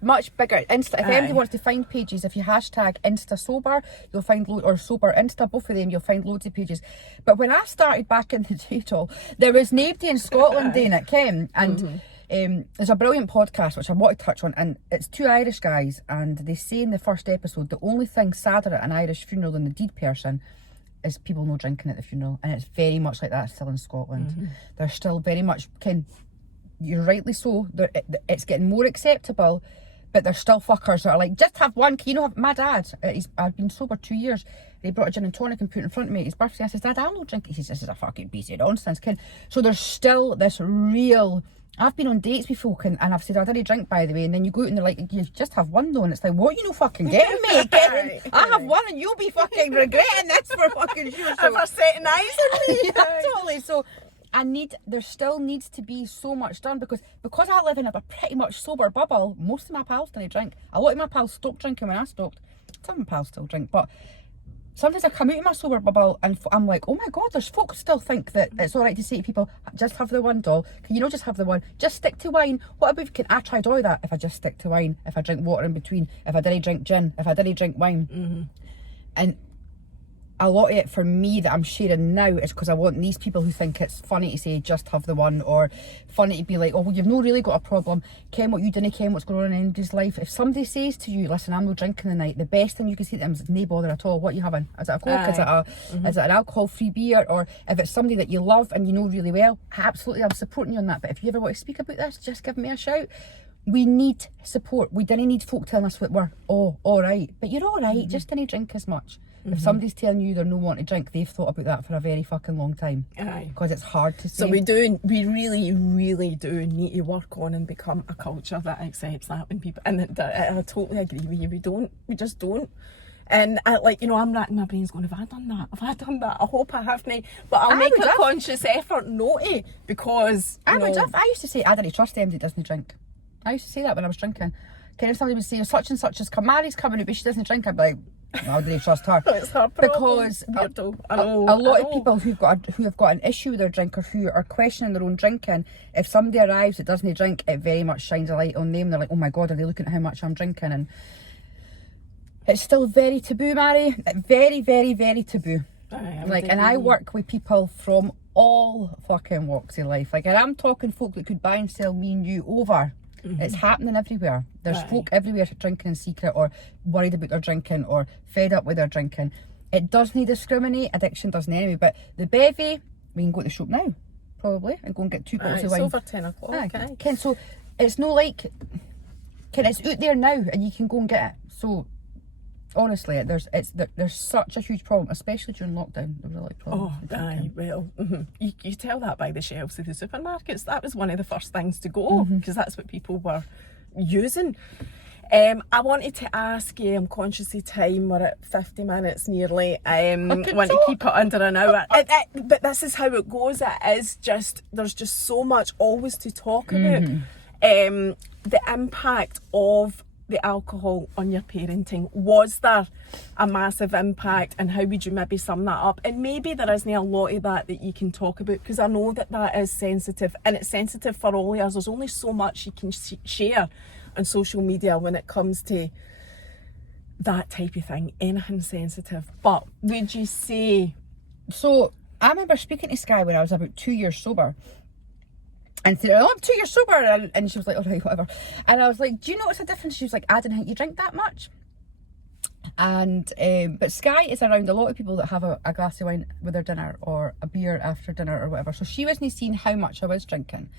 much bigger Insta. If anybody wants to find pages, if you hashtag Insta Sober, you'll find or Sober Insta, both of them, you'll find loads of pages. But when I started back in the title, there was nobody in Scotland doing it, Ken, and. There's a brilliant podcast which I want to touch on, and it's two Irish guys, and they say in the first episode the only thing sadder at an Irish funeral than the dead person is people no drinking at the funeral, and it's very much like that still in Scotland. They're still very much, you're rightly so, it's getting more acceptable, but there's still fuckers that are like, just have one. You know, my dad, I've been sober 2 years. He brought a gin and tonic and put it in front of me at his birthday. I says, Dad, I'll no drink. He says, this is a fucking piece of nonsense, So there's still this real. I've been on dates with folk and I've said, I didn't drink, by the way, and then you go out and they're like, you just have one though, and it's like, what, you no fucking getting me? I have one and you'll be fucking regretting this for fucking sure. So. If I setting eyes on me. Yeah, totally. So there still needs to be so much done because I live in a pretty much sober bubble. Most of my pals didn't drink. A lot of my pals stopped drinking when I stopped. Some of my pals still drink, but sometimes I come out of my sober bubble and I'm like, oh my God, there's folk who still think that it's all right to say to people, just have the one, doll. Can you not just have the one? Just stick to wine. What about, I tried all that if I just stick to wine, if I drink water in between, if I didn't drink gin, if I didn't drink wine. And a lot of it for me that I'm sharing now is because I want these people who think it's funny to say just have the one, or funny to be like, oh well, you've not really got a problem, ken what you didn't ken what's going on in anybody's life. If somebody says to you, listen, I'm not drinking tonight, the best thing you can say to them is no bother at all. What are you having? Is it a Coke? Is it an alcohol free beer? Or if it's somebody that you love and you know really well, absolutely, I'm supporting you on that. But if you ever want to speak about this, just give me a shout. We need support. We didn't need folk telling us that we're all right, but you're all right, just didn't drink as much. If somebody's telling you they're no wanting to drink, they've thought about that for a very fucking long time. Because it's hard to say. So we really, really do need to work on and become a culture that accepts that when people, and I totally agree with you, we just don't. And I'm racking my brains going, have I done that? I hope I haven't, but I'll make a conscious effort not to, because I used to say, I didn't trust them that doesn't drink. I used to say that when I was drinking. If somebody would say, such and such has come, Mary's coming out, but she doesn't drink, I'd be like, how do they trust her? It's her problem. Because a lot of people who have got an issue with their drink, or who are questioning their own drinking, if somebody arrives that doesn't drink, it very much shines a light on them. They're like, oh my God, are they looking at how much I'm drinking? And it's still very taboo, Mary. Very, very, very taboo. And I work with people from all fucking walks of life. And I'm talking folk that could buy and sell me and you over. It's happening everywhere. There's folk everywhere drinking in secret, or worried about their drinking, or fed up with their drinking. It doesn't discriminate. Addiction doesn't anyway. But the bevy, we can go to the shop now, probably, and go and get 2 bottles of wine. It's over 10 o'clock. Ken, so it's no like, it's out there now and you can go and get it. So honestly, there's such a huge problem, especially during lockdown. There was a lot of problems. You tell that by the shelves of the supermarkets. That was one of the first things to go, because that's what people were using. I wanted to ask you, I'm conscious of time, we're at 50 minutes nearly. I want to keep it under an hour. But this is how it goes. It is just, there's just so much always to talk about. The impact of the alcohol on your parenting. Was there a massive impact, and how would you maybe sum that up? And maybe there isn't a lot of that you can talk about, because I know that is sensitive, and it's sensitive for all of us. There's only so much you can share on social media when it comes to that type of thing, anything sensitive. But would you say... So I remember speaking to Sky when I was about 2 years sober, and said, oh, I'm 2 years sober, and she was like, all right, whatever. And I was like, do you notice a difference? She was like, I didn't think you drink that much. And but Sky is around a lot of people that have a glass of wine with their dinner or a beer after dinner or whatever. So she wasn't seeing how much I was drinking.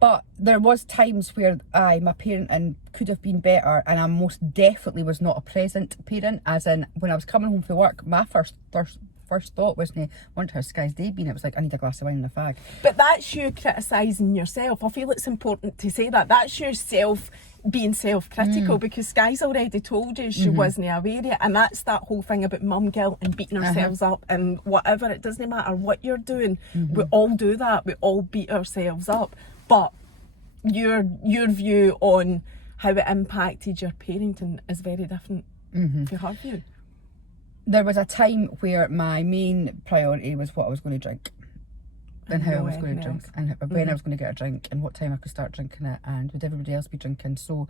But there was times where my parenting could have been better, and I most definitely was not a present parent. As in, when I was coming home from work, my first thought wasn't, wonder how Sky's day been. It was like, I need a glass of wine and a fag. But that's you criticising yourself. I feel it's important to say that. That's yourself being self-critical, because Sky's already told you she wasn't aware of it, and that's that whole thing about mum guilt and beating ourselves up and whatever. It doesn't matter what you're doing. We all do that. We all beat ourselves up. But your view on how it impacted your parenting is very different to her view. There was a time where my main priority was what I was going to drink and how I was going to drink and when I was going to get a drink and what time I could start drinking it and would everybody else be drinking. So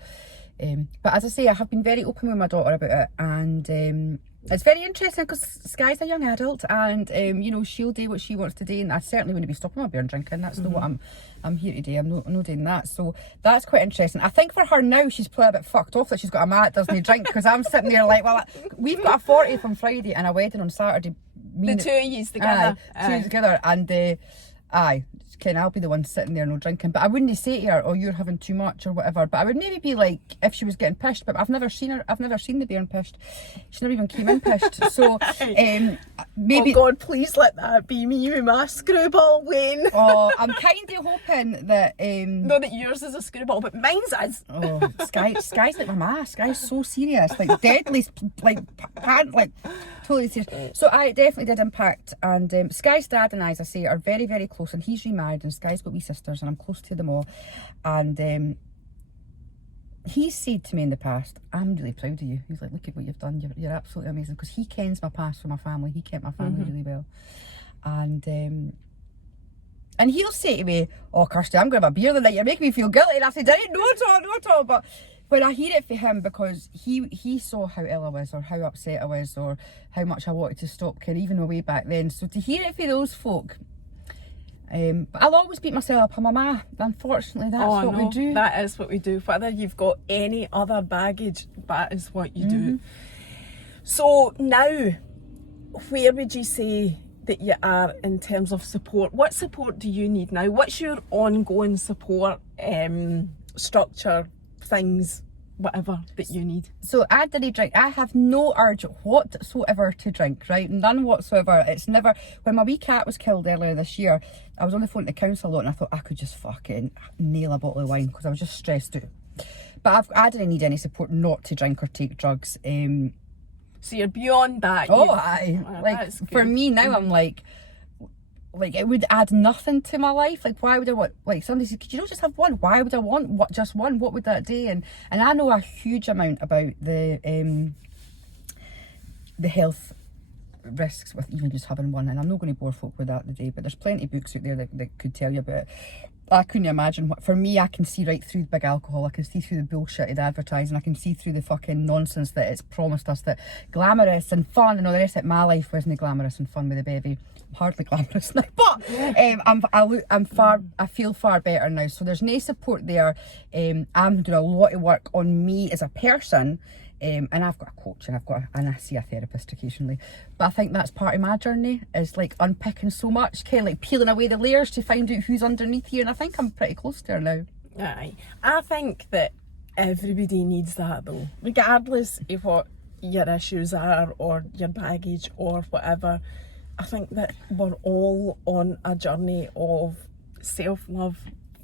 but as I say, I have been very open with my daughter about it, and it's very interesting because Sky's a young adult, and you know, she'll do what she wants to do, and I certainly wouldn't be stopping my beer and drinking. That's not what I'm here to do. I'm not doing that. So that's quite interesting. I think for her now, she's probably a bit fucked off that she's got a man that doesn't drink, because I'm sitting there like, well, we've got a 40th on Friday and a wedding on Saturday. The two of you together. Two together, and Ken, I'll be the one sitting there no drinking. But I wouldn't say to her, oh, you're having too much or whatever. But I would maybe be like, if she was getting pissed, but I've never seen the bairn pissed. She never even came in pissed. So maybe, oh God, please let that be me with my screwball, Wayne. Oh, I'm kind of hoping that not that yours is a screwball, but mine's is. Oh, Sky's like my ma. Sky's so serious, like deadly, like totally serious. So I definitely did impact. And Sky's dad and I, as I say, are very, very close, and he's remarried, and Sky's got wee sisters, and I'm close to them all. And he's said to me in the past, I'm really proud of you. He's like, look at what you've done. You're absolutely amazing, because he kens my past for my family. He kept my family really well. And he'll say to me, oh, Kirsty, I'm going to have a beer tonight. You're making me feel guilty. And I said, no at all. But when I hear it for him, because he saw how ill I was, or how upset I was, or how much I wanted to stop, even way back then. So to hear it for those folk, but I'll always beat myself up. I'm a ma. Unfortunately, that's what we do. That is what we do. Whether you've got any other baggage, that is what you do. So now, where would you say that you are in terms of support? What support do you need now? What's your ongoing support structure, things, whatever that you need? So I didn't drink. I have no urge whatsoever to drink, right? None whatsoever. It's never. When my wee cat was killed earlier this year, I was on the phone to the council a lot, and I thought I could just fucking nail a bottle of wine, because I was just stressed out. But I didn't need any support not to drink or take drugs. So you're beyond that. Oh, like for me now, I'm like it would add nothing to my life. Like, why would I want, like, somebody said, could you not just have one? Why would I want just one? What would that do? And I know a huge amount about the health risks with even just having one, and I'm not going to bore folk with that today, but there's plenty of books out there that could tell you about it. I couldn't imagine what, for me, I can see right through the big alcohol, I can see through the bullshit of the advertising, I can see through the fucking nonsense that it's promised us, that glamorous and fun and all the rest of it. My life wasn't glamorous and fun with a baby. I'm hardly glamorous now, but I feel far better now. So there's no support there. I'm doing a lot of work on me as a person. And I've got a coach, and I see a therapist occasionally, but I think that's part of my journey, is like unpicking so much, kind of like peeling away the layers to find out who's underneath here, and I think I'm pretty close to her now. Aye, I think that everybody needs that though, regardless of what your issues are or your baggage or whatever. I think that we're all on a journey of self-love,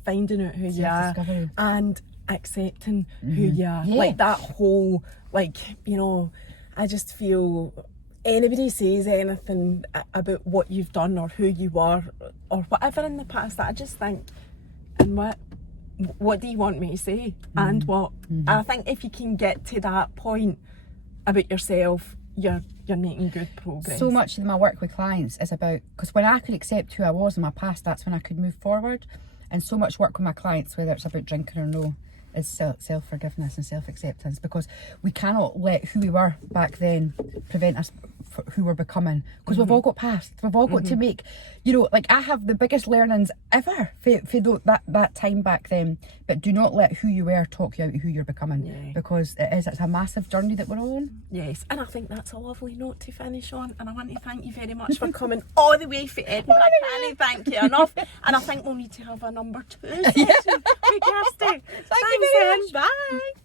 finding out who you are, and accepting who you are. Yeah. Like that whole, like, you know, I just feel anybody says anything about what you've done or who you are or whatever in the past, I just think, and what do you want me to say? And what? I think if you can get to that point about yourself, you're making good progress. So much of my work with clients is about, because when I could accept who I was in my past, that's when I could move forward. And so much work with my clients, whether it's about drinking or no, is self-forgiveness and self-acceptance, because we cannot let who we were back then prevent us for who we're becoming, because we've all got past, we've all got to make, you know, like I have the biggest learnings ever for that time back then, but do not let who you were talk you out of who you're becoming, because it's a massive journey that we're on. Yes, and I think that's a lovely note to finish on, and I want to thank you very much for coming all the way from Edinburgh. I can't thank you enough, and I think we'll need to have a number 2 session with Kirsty. Thank you very much. Bye.